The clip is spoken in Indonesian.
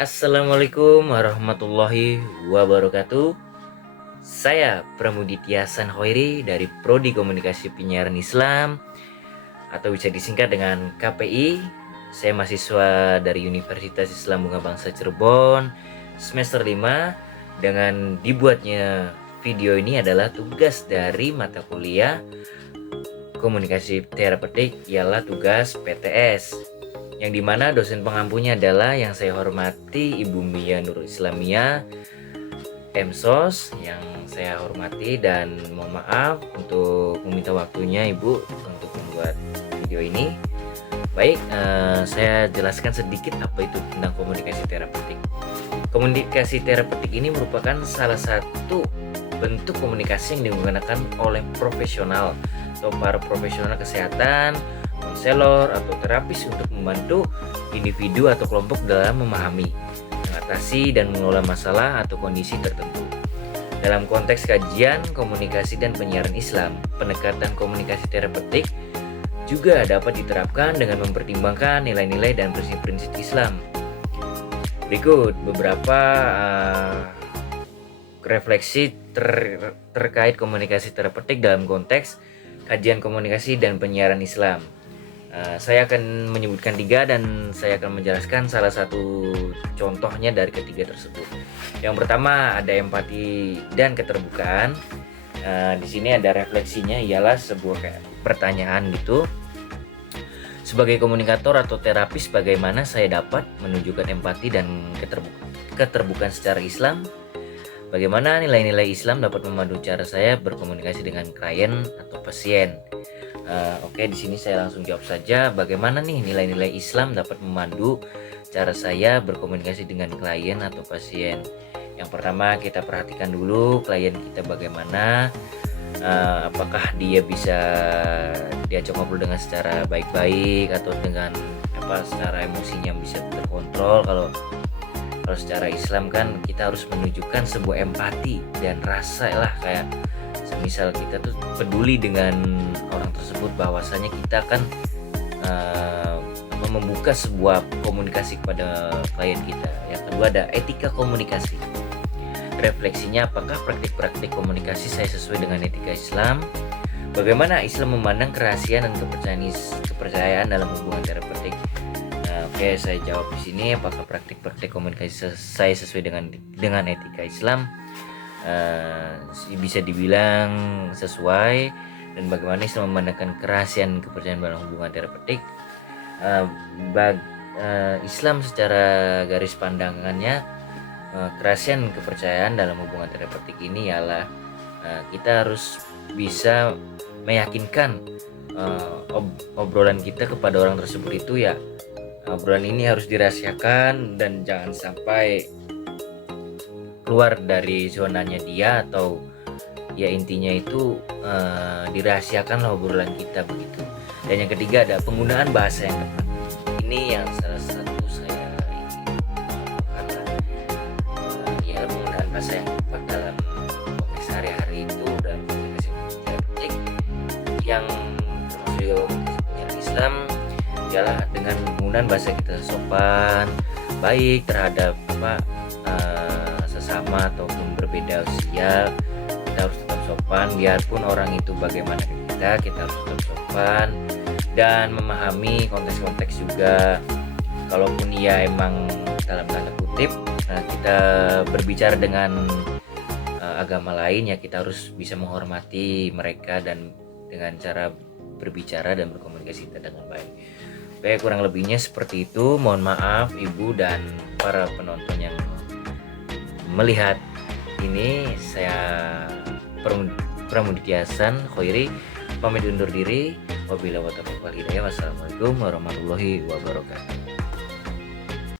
Assalamualaikum warahmatullahi wabarakatuh. Saya Pramuditya Sanhoiri dari Prodi Komunikasi Penyiaran Islam atau bisa disingkat dengan KPI. Saya mahasiswa dari Universitas Islam Bunga Bangsa Cirebon semester 5. Dengan dibuatnya video ini adalah tugas dari mata kuliah Komunikasi Terapeutik, ialah tugas PTS, yang dimana dosen pengampunya adalah yang saya hormati Ibu Mia Nurul Islamia MSOS, yang saya hormati dan mohon maaf untuk meminta waktunya Ibu untuk membuat video ini. Baik, saya jelaskan sedikit apa itu tentang komunikasi terapeutik. Komunikasi terapeutik ini merupakan salah satu bentuk komunikasi yang digunakan oleh profesional atau para profesional kesehatan, konselor atau terapis untuk membantu individu atau kelompok dalam memahami, mengatasi dan mengelola masalah atau kondisi tertentu. Dalam konteks kajian komunikasi dan penyiaran Islam, pendekatan komunikasi terapeutik juga dapat diterapkan dengan mempertimbangkan nilai-nilai dan prinsip-prinsip Islam. Berikut beberapa refleksi terkait komunikasi terapeutik dalam konteks kajian komunikasi dan penyiaran Islam. Saya akan menyebutkan 3 dan saya akan menjelaskan salah satu contohnya dari ketiga tersebut. Yang pertama ada empati dan keterbukaan. Di sini ada refleksinya, ialah sebuah kayak pertanyaan gitu. Sebagai komunikator atau terapis, bagaimana saya dapat menunjukkan empati dan keterbukaan secara Islam? Bagaimana nilai-nilai Islam dapat memandu cara saya berkomunikasi dengan klien atau pasien? Oke, di sini saya langsung jawab saja. Bagaimana nih nilai-nilai Islam dapat memandu cara saya berkomunikasi dengan klien atau pasien? Yang pertama, kita perhatikan dulu klien kita bagaimana. Apakah dia bisa diajak ngobrol dengan secara baik-baik atau dengan secara emosinya bisa terkontrol. Kalau secara Islam kan kita harus menunjukkan sebuah empati dan rasa lah, kayak semisal kita tuh peduli dengan orang tersebut, bahwasanya kita akan membuka sebuah komunikasi kepada klien kita. Yang kedua ada etika komunikasi. Refleksinya, apakah praktik-praktik komunikasi saya sesuai dengan etika Islam? Bagaimana Islam memandang kerahasiaan dan kepercayaan dalam hubungan terapeutik? Oke, saya jawab di sini, apakah praktik-praktik komunikasi saya sesuai dengan etika Islam? Bisa dibilang sesuai. Dan bagaimana Islam memandangkan kerahasiaan dan kepercayaan dalam hubungan terapeutik? Islam secara garis pandangannya, kerahasiaan kepercayaan dalam hubungan terapeutik ini ialah kita harus bisa meyakinkan obrolan kita kepada orang tersebut itu ya, obrolan ini harus dirahasiakan dan jangan sampai keluar dari zonanya dia, atau ya intinya itu dirahasiakan obrolan kita begitu. Dan yang ketiga ada penggunaan bahasa yang tepat. Ini yang salah satu saya ingin ya, penggunaan bahasa yang tepat dalam konteks sehari-hari itu dalam komunikasi terapeutik yang termasuk juga komunikasi Islam ialah dengan penggunaan bahasa kita sopan, baik terhadap sesama ataupun berbeda usia. Kita harus tetap sopan, biarpun orang itu bagaimana kita harus tetap sopan dan memahami konteks-konteks juga. Kalaupun ya emang dalam tanda kutip kita berbicara dengan agama lain, ya kita harus bisa menghormati mereka dan dengan cara berbicara dan berkomunikasi kita dengan baik. Baik, kurang lebihnya seperti itu. Mohon maaf Ibu dan para penonton yang melihat ini. Saya Pramuditya Sanhoiri pamit undur diri. Wabillahi taufiq wal hidayah. Wassalamualaikum warahmatullahi wabarakatuh.